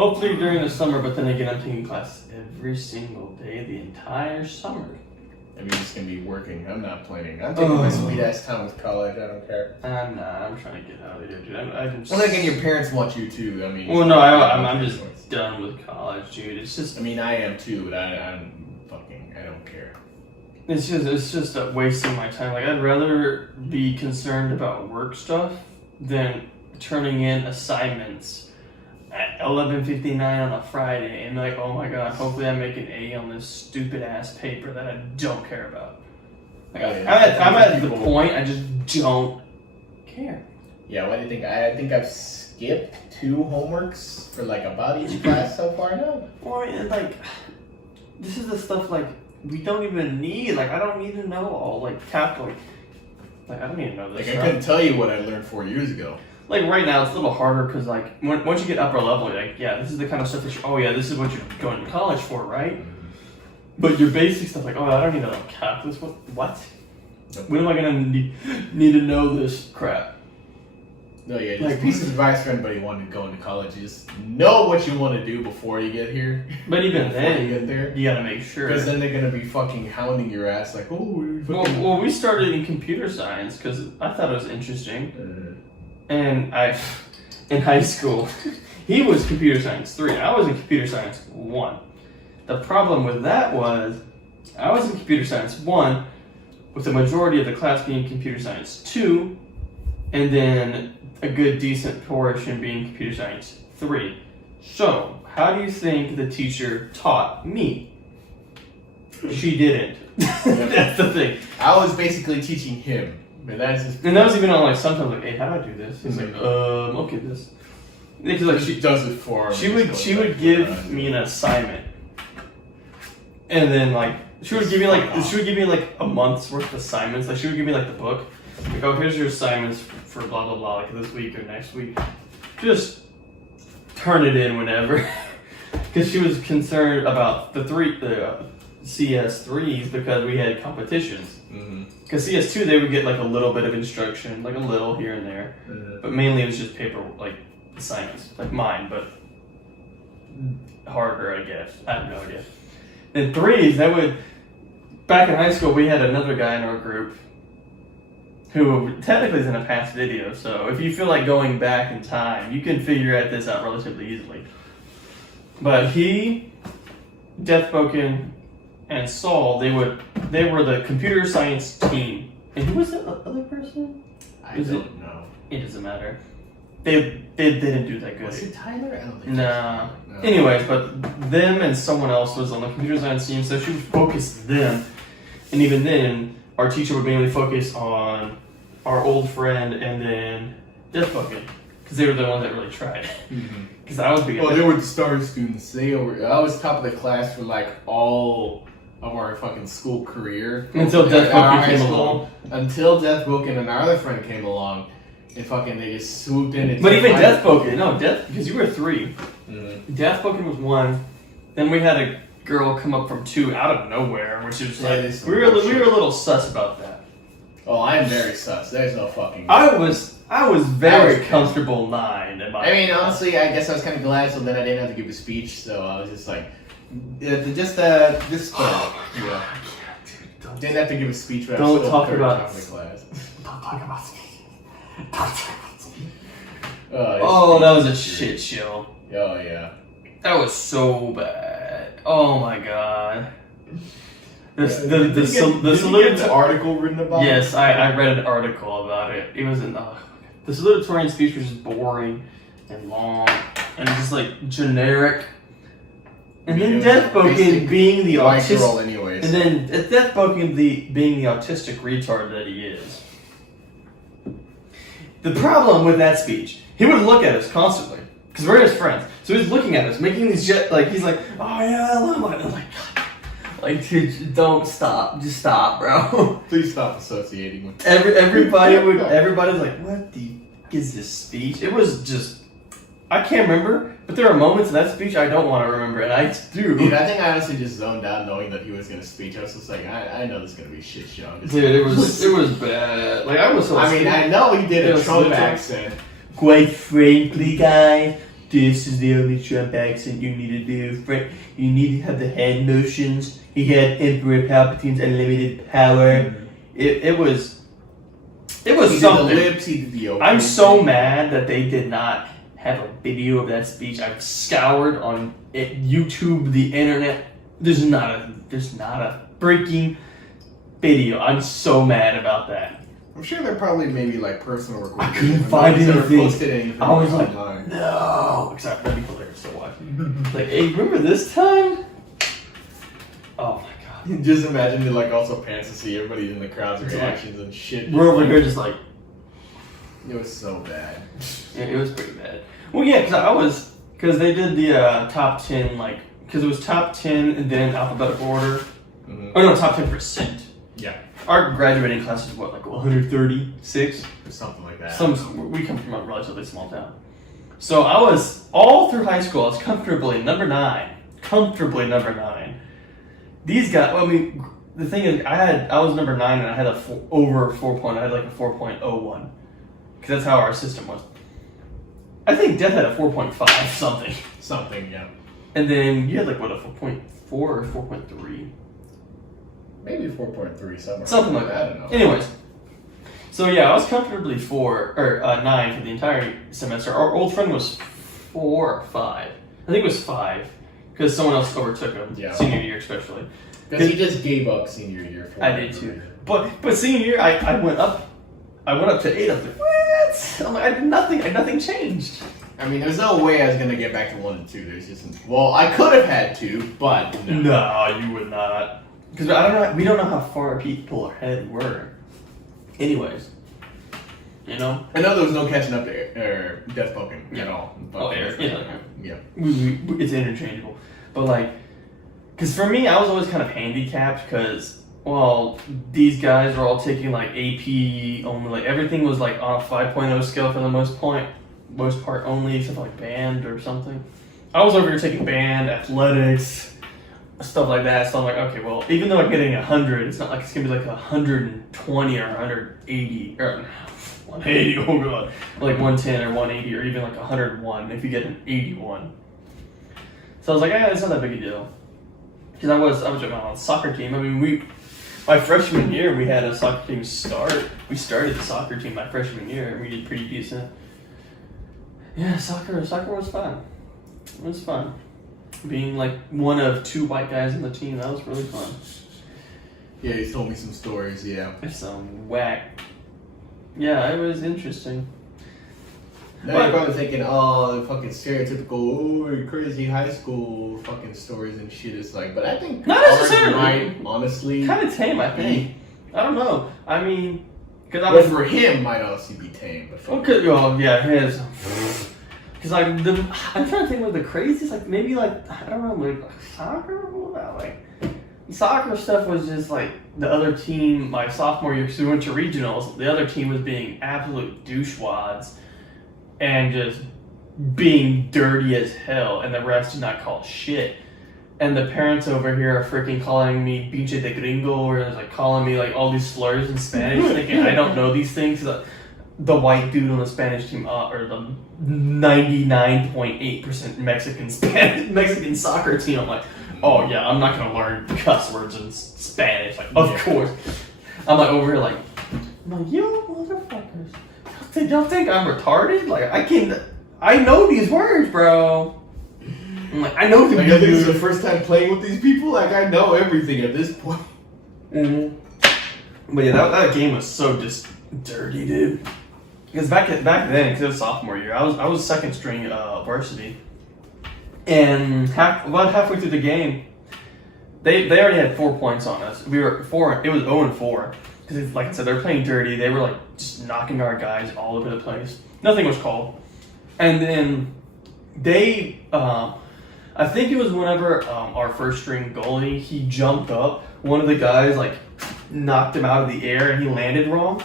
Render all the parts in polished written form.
Hopefully during the summer, but then again, I'm taking class every single day, the entire summer. I mean, it's gonna be working. I'm not planning. I'm taking my sweet ass time with college. I don't care. I'm not. I'm trying to get out of here, dude. Well, again, your parents want you to. I mean. Well, no, I'm just done with college, dude. It's just. I mean, I am too, but I'm fucking. I don't care. It's just wasting my time. Like, I'd rather be concerned about work stuff than turning in assignments at 11:59 on a Friday and like, oh my god, hopefully I make an A on this stupid ass paper that I don't care about. Like, I'm at the point I just don't care. Yeah, what do you think? I think I've skipped 2 homeworks for like about each class so far now. Well, and like, this is the stuff like we don't even need. Like, I don't need to know all like calculate. Like, I don't even know this. Like, I couldn't tell you what I learned 4 years ago. Like, right now, it's a little harder because, like, once you get upper level, you're like, yeah, this is the kind of stuff that this is what you're going to college for, right? Mm-hmm. But your basic stuff, like, I don't need to know calculus. What? Nope. When am I going to need to know this crap? No, yeah, just like, piece of advice for anybody wanting to go into college is know what you want to do before you get here. But even then, you got to make sure. Because then they're going to be fucking hounding your ass like, oh, well, we started in computer science because I thought it was interesting. And in high school, he was computer science 3. I was in computer science 1. The problem with that was I was in computer science 1 with the majority of the class being computer science 2, and then a good decent portion being computer science 3. So, how do you think the teacher taught me? She didn't. That's the thing. I was basically teaching him. But that's just, and that was even on like sometimes like, hey, how do I do this? He's like, okay, this. Because like she does it for him. She would give me an assignment, and then like she would give me like a month's worth of assignments. Like she would give me like the book. Like, oh, here's your assignments for blah blah blah, like this week or next week. Just turn it in whenever, because she was concerned about the CS3s because we had competitions. Because CS2 they would get like a little bit of instruction, like a little here and there, but mainly it was just paper like assignments, like mine, but harder, I guess. I have no idea. And 3s, that would, back in high school we had another guy in our group who technically is in a past video, so if you feel like going back in time, you can figure this out relatively easily. But he, Deathspoken, and Saul, they were the computer science team. And who was the other person? I don't know. It doesn't matter. They didn't do that good. Was it Tyler? I don't think no. Anyways, but them and someone else was on the computer science team, so she would focus them. And even then, our teacher would mainly focus on our old friend and then Deathspoken, because they were the ones that really tried. Because I was beginning. Well, they were the star students. I was top of the class for like all of our fucking school career. Until Deathspoken came along. Until Deathspoken and our other friend came along. And fucking they just swooped in. But even Deathspoken, because you were 3. Deathspoken was 1. Then we had a girl come up from 2 out of nowhere, which was like, we were a little sus about that. Oh, I am very sus. There's no fucking. I was very comfortable 9. I mean, honestly, I guess I was kind of glad, so then I didn't have to give a speech, so I was just like, just yeah. Didn't have to give a speech, but don't talk about the class. Don't talk about speech. Don't talk about speech. That was a shit show. Oh yeah. That was so bad. Oh my god. The salutatorian article written about it? Yes, I read an article about it. It was the salutatorian speech was just boring and long and just like generic. And then Deathspoken being the autistic, anyways. And then Deathspoken being the autistic retard that he is. The problem with that speech, he would look at us constantly because we're his friends. So he's looking at us, making these he's like, oh yeah, I love it. I'm like, God. Like, dude, don't stop. Just stop, bro. Please stop associating with everybody's like, what the fuck is this speech? It was just, I can't remember, but there are moments in that speech I don't want to remember, and I do. Dude, I think I honestly just zoned out knowing that he was going to speak. I was just like, I know this is going to be a shit show. Dude, it was bad. Like, I was so I mean, I know he did a Trump accent. Quite frankly, guys, this is the only Trump accent you need to do. You need to have the hand motions. He had Emperor Palpatine's unlimited power. It was He did something. the lips, he did the open. I'm so mad that they did not have a video of that speech. I've scoured on YouTube, the internet. There's not a freaking video. I'm so mad about that. I'm sure they're probably maybe like personal recordings. I couldn't find anything. anything. I was like, online. no. Except that'd be hilarious to watch. Like, hey, remember this time? Oh my god. Just imagine it like also pants to see everybody in the crowd's It's reactions and shit. We're over here just like. It was so bad. Yeah, it was pretty bad. Well, yeah, because they did the top 10, like, because it was top 10 and then alphabetical order. Mm-hmm. Oh no, top 10%. Yeah. Our graduating class is what, like 136? Or something like that. We come from a relatively small town. So I was, all through high school, I was comfortably number 9. Comfortably number 9. These guys, well, I mean, the thing is, I was number 9 and I had over 4 I had like a 4.01. Because that's how our system was. I think Death had a 4.5 something. Something, yeah. And then you had like what, a 4.4 or 4.3? Maybe 4.3 somewhere. Something like that. I don't know. Anyways. So yeah, I was comfortably 9 for the entire semester. Our old friend was 4 or 5. I think it was 5. Because someone else overtook him. Yeah. Senior year especially. Because he just gave up senior year. I did too. But senior year, I went up. I went up to 8. I was like, what? I'm like, I did nothing changed. I mean, there's no way I was gonna get back to 1 and 2. There's just I could have had to, but no. No, you would not. Because I don't know. We don't know how far people ahead were. Anyways, you know. I know there was no catching up to death bumping at all. Oh, yeah. Yeah. It's interchangeable, but like, because for me, I was always kind of handicapped because, well, these guys were all taking like AP only. Like everything was like on a 5.0 scale for the most part only, except for like band or something. I was over here taking band, athletics, stuff like that. So I'm like, okay, well, even though I'm getting 100, it's not like it's gonna be like 120 or 180 or 180. Oh god, like 110 or 180 or even like 101 if you get an 81. So I was like, yeah, it's not that big a deal. Because I was on a soccer team. I mean, my freshman year we had a soccer team start. We started the soccer team my freshman year and we did pretty decent. Yeah, soccer was fun. It was fun. Being like one of 2 white guys on the team, that was really fun. Yeah, he told me some stories, yeah. It's some whack. Yeah, it was interesting. Now you're probably thinking, oh, the fucking stereotypical, crazy high school fucking stories and shit. It's like, but I think Not necessarily. Might, honestly, Kind of tame, I think. I don't know. I mean, because I but was for him, might also be tame. But for okay. Well, yeah, his. Because I'm trying to think what the craziest, like maybe like I don't know, like soccer. What about like soccer stuff was just like the other team. My sophomore year, because we went to regionals, the other team was being absolute douchewads and just being dirty as hell, and the refs did not call shit. And the parents over here are freaking calling me "pinche de gringo," or like calling me like all these slurs in Spanish, thinking I don't know these things. The white dude on the Spanish team, or the 99.8% Mexican soccer team. I'm like, oh yeah, I'm not gonna learn cuss words in Spanish. Like, of course. I'm like over here, like, yo, motherfuckers, y'all think I'm retarded? Like, I know these words, bro. I'm like, I know these words. Like, this is the first time playing with these people. Like, I know everything at this point. Mm-hmm. But yeah, that game was so just dirty, dude. Because back then, because it was sophomore year, I was second string varsity, and halfway through the game, they already had 4 points on us. We were 4. It was 0-4 because, like I said, they were playing dirty. They were like just knocking our guys all over the place. Nothing was called, and then they, I think it was whenever our first string goalie, he jumped up. One of the guys like knocked him out of the air, and he landed wrong.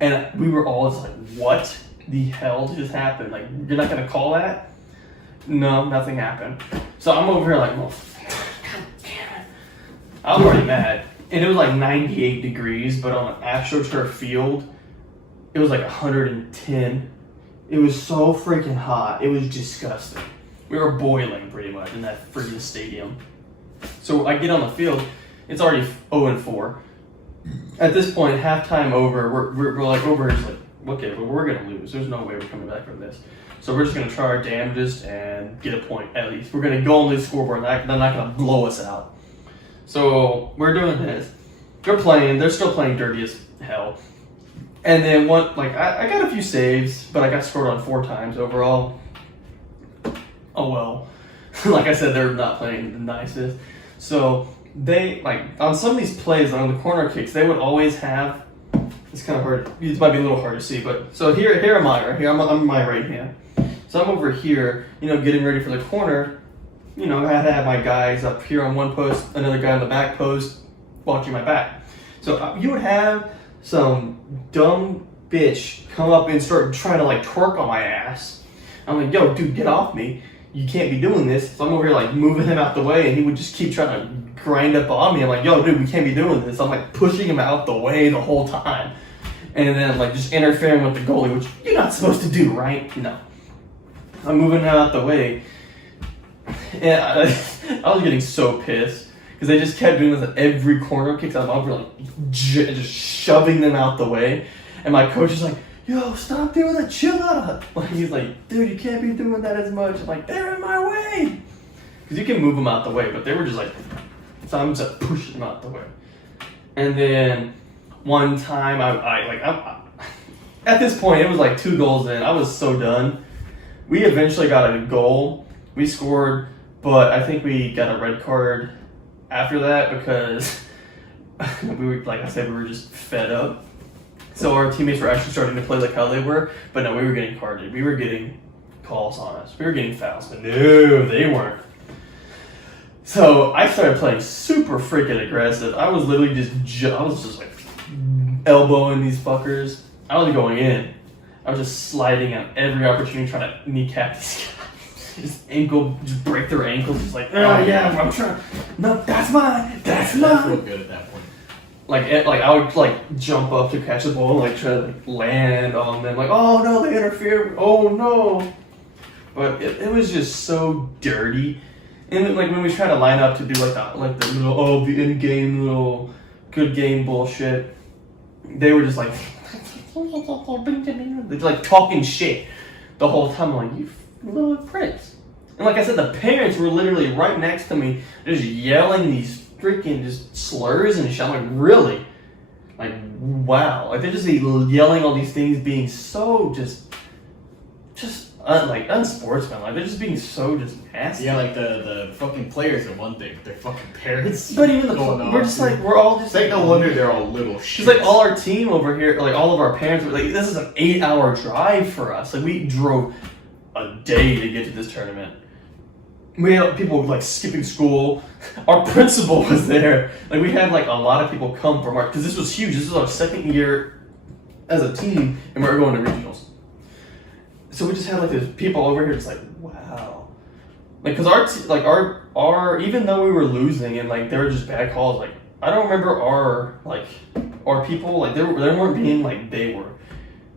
And we were all just like, what the hell just happened? Like, you're not going to call that? No, nothing happened. So I'm over here like, well, God damn it. I was already mad. And it was like 98 degrees, but on an AstroTurf field, it was like 110. It was so freaking hot. It was disgusting. We were boiling pretty much in that freaking stadium. So I get on the field. It's already 0-4. At this point, halftime over. We're like over. It's like, okay, but we're gonna lose. There's no way we're coming back from this. So we're just gonna try our damnedest and get a point at least. We're gonna go on the scoreboard. They're not gonna blow us out. So we're doing this. They're playing. They're still playing dirty as hell. And then I got a few saves, but I got scored on 4 times overall. Oh well. Like I said, they're not playing the nicest. So they on some of these plays on the corner kicks, they would always have. It's kind of hard. It might be a little hard to see, but so here am I right here. I'm my right hand. So I'm over here, getting ready for the corner. I had to have my guys up here on one post, another guy on the back post, watching my back. So you would have some dumb bitch come up and start trying to twerk on my ass. I'm like, yo, dude, get off me. You can't be doing this. So I'm over here moving him out the way, and he would just keep trying to grind up on me. I'm like, yo, dude, we can't be doing this. I'm pushing him out the way the whole time. And then just interfering with the goalie, which you're not supposed to do, right? No. I'm moving him out the way. And I was getting so pissed because they just kept doing this at every corner kick. I'm over just shoving them out the way. And my coach is like, yo, stop doing that, chill out. He's like, dude, you can't be doing that as much. I'm like, they're in my way. Because you can move them out the way, but they were just so I'm just pushing them out the way. And then one time, at this point, it was 2 goals in. I was so done. We eventually got a goal. We scored, but I think we got a red card after that because we were, like I said, we were just fed up. So our teammates were actually starting to play like how they were, but no, we were getting carded. We were getting calls on us. We were getting fouls, but no, they weren't. So I started playing super freaking aggressive. I was literally just elbowing these fuckers. I was going in. I was just sliding on every opportunity trying to kneecap these guys. Just break their ankles. Just oh yeah, I'm trying. No, that's mine. That's mine. That's real good at that point. I would jump up to catch the ball and try to land on them. Oh no, they interfered. Oh no. But it was just so dirty. And then, when we try to line up to do the little the in-game little good game bullshit, they were just they're talking shit the whole time. I'm you little pricks. And like I said, the parents were literally right next to me, just yelling these freaking just slurs and shit. I'm really? Wow. They're just yelling all these things, being so just unsportsmanlike. They're just being so just nasty. Yeah, the fucking players are one thing. They're fucking parents. But even we're just we're all just no wonder they're all little shit. Just all our team over here, all of our parents were this is an 8-hour drive for us. We drove a day to get to this tournament. We had people skipping school. Our principal was there. We had a lot of people come from because this was huge. This was our 2nd year as a team, and we were going to regionals. So we just had these people over here, just wow, because our even though we were losing and they were just bad calls, I don't remember our people they weren't being they were,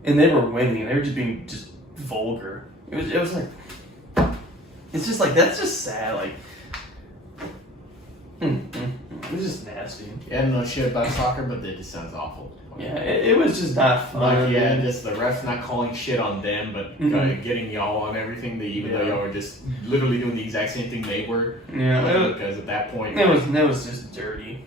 and they were winning. They were just being just vulgar. It was it's just that's just sad. It was just nasty. Yeah, I don't know shit about soccer, but it just sounds awful. Yeah, it was just not fun. Just the refs not calling shit on them, but getting y'all on everything. Even though y'all were just literally doing the exact same thing they were. Yeah, because at that point, it was just dirty.